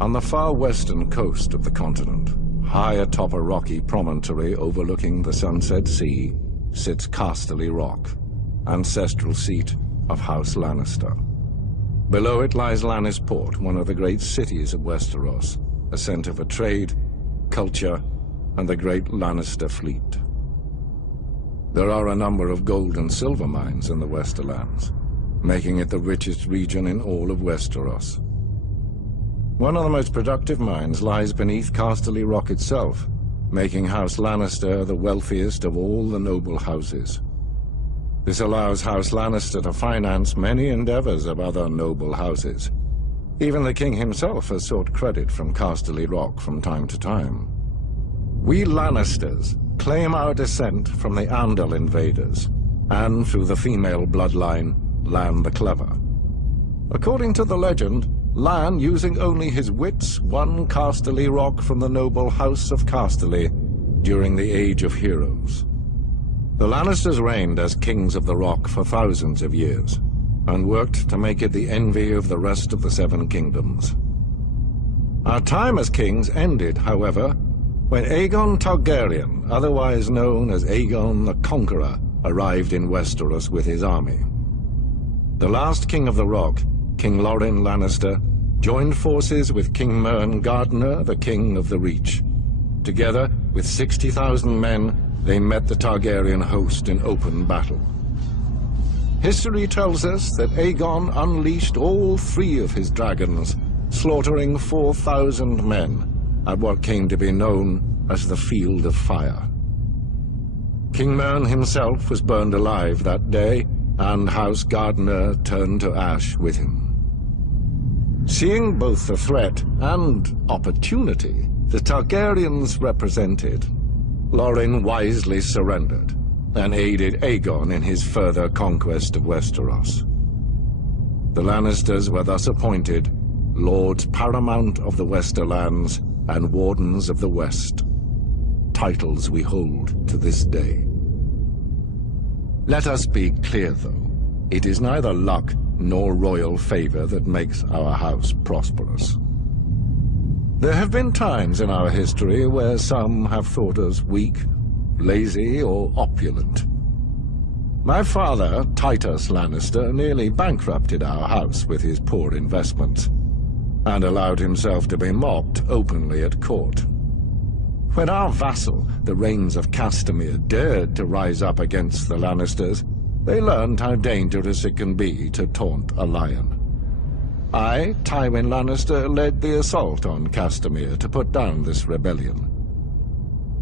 On the far western coast of the continent, high atop a rocky promontory overlooking the Sunset Sea, sits Casterly Rock, ancestral seat of House Lannister. Below it lies Lannisport, one of the great cities of Westeros, a center for trade, culture, and the great Lannister fleet. There are a number of gold and silver mines in the Westerlands, making it the richest region in all of Westeros. One of the most productive mines lies beneath Casterly Rock itself, making House Lannister the wealthiest of all the noble houses. This allows House Lannister to finance many endeavors of other noble houses. Even the king himself has sought credit from Casterly Rock from time to time. We Lannisters claim our descent from the Andal invaders, and through the female bloodline, Lann the Clever. According to the legend, Lann, using only his wits, won Casterly Rock from the noble House of Casterly during the Age of Heroes. The Lannisters reigned as kings of the Rock for thousands of years, and worked to make it the envy of the rest of the Seven Kingdoms. Our time as kings ended, however, when Aegon Targaryen, otherwise known as Aegon the Conqueror, arrived in Westeros with his army. The last king of the Rock, King Lorin Lannister, joined forces with King Mern Gardener, the king of the Reach. Together, with 60,000 men, they met the Targaryen host in open battle. History tells us that Aegon unleashed all 3 of his dragons, slaughtering 4,000 men at what came to be known as the Field of Fire. King Mern himself was burned alive that day, and House Gardener turned to ash with him. Seeing both the threat and opportunity the Targaryens represented, Lorin wisely surrendered and aided Aegon in his further conquest of Westeros. The Lannisters were thus appointed Lords Paramount of the Westerlands and Wardens of the West, titles we hold to this day. Let us be clear, though, it is neither luck nor royal favor that makes our house prosperous. There have been times in our history where some have thought us weak, lazy, or opulent. My father, Titus Lannister, nearly bankrupted our house with his poor investments, and allowed himself to be mocked openly at court. When our vassal, the Rains of Castamere, dared to rise up against the Lannisters, they learned how dangerous it can be to taunt a lion. I, Tywin Lannister, led the assault on Castamere to put down this rebellion.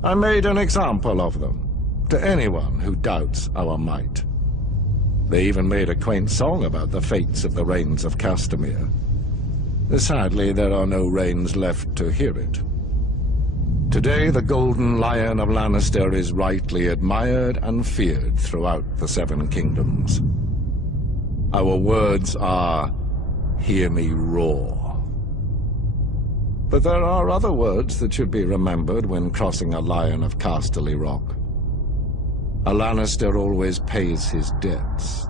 I made an example of them, to anyone who doubts our might. They even made a quaint song about the fates of the Rains of Castamere. Sadly, there are no Rains left to hear it. Today, the Golden Lion of Lannister is rightly admired and feared throughout the Seven Kingdoms. Our words are, "Hear me roar." But there are other words that should be remembered when crossing a lion of Casterly Rock. A Lannister always pays his debts.